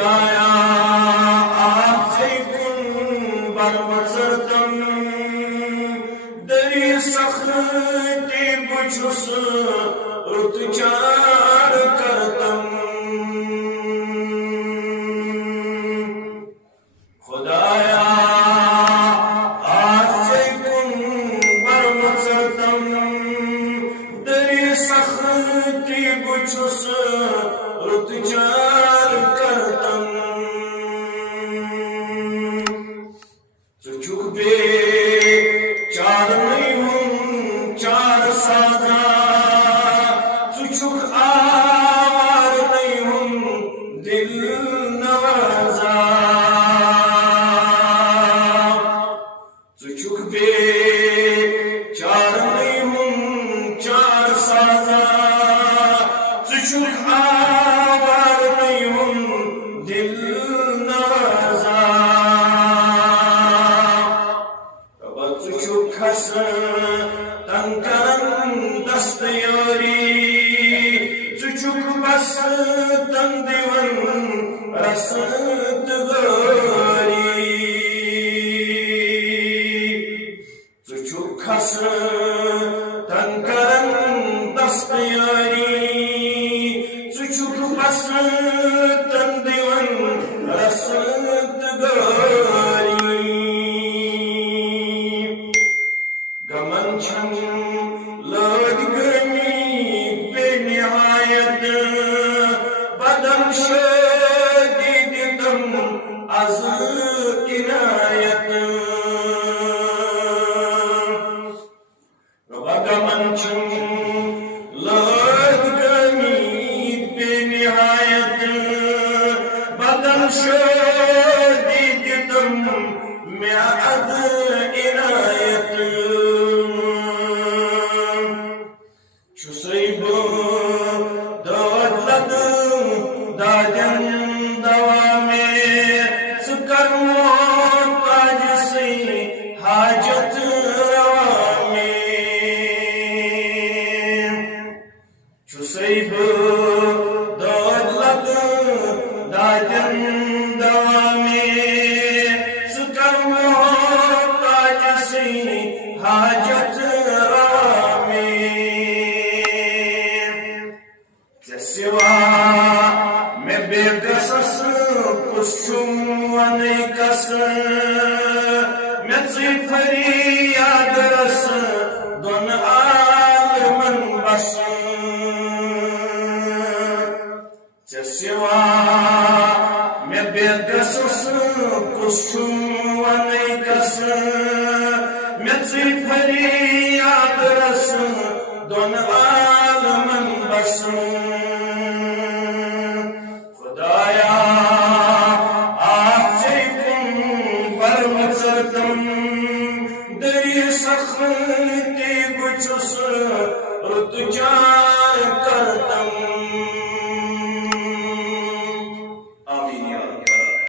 खुदाया आपसे कुन बरमचरतम दरी सख्ती बुझुस रुतचार करतम खुदाया आपसे कुन बरमचरतम दरी सख्ती बुझुस रुतचार करतम चुचुक बे चार नहीं हूँ चार साजा चुचुक आवार नहीं हूँ दिल नवाजा चुचुक बे चार नहीं हूँ चार साजा चुचुक आवार नहीं हूँ दिल नवाजा खस तंकरन दस्तयारी चुचुक बस तंदिवन रसत गोरी चुचुक खस तंकरन दस्तयारी चुचुक बस तंदिवन रसत गोरी गमन छन लद गर्मी बेनिहायत बदन शदीद दम अज इनायत गमन छन लद गर्मी बेनिहायत बदन शदीद दम में अज इनायत चुसैब दौलत दादन दवा में सुकर्मो ताज से हाजत रवा में चुसैब दौलत दादन दवा में सुकर्मो ताज से हाजत रवा में सिवा में बेकसस कुशुम अनेकस में सिफरी याद रस दोन आलमन बस सिवा में बेकसस कुशुम अनेकस में सिफरी याद रस दोन आलमन बस खुदाया आपसे कुन बरमचरतम दरी सख्ती बुझुस रुतचार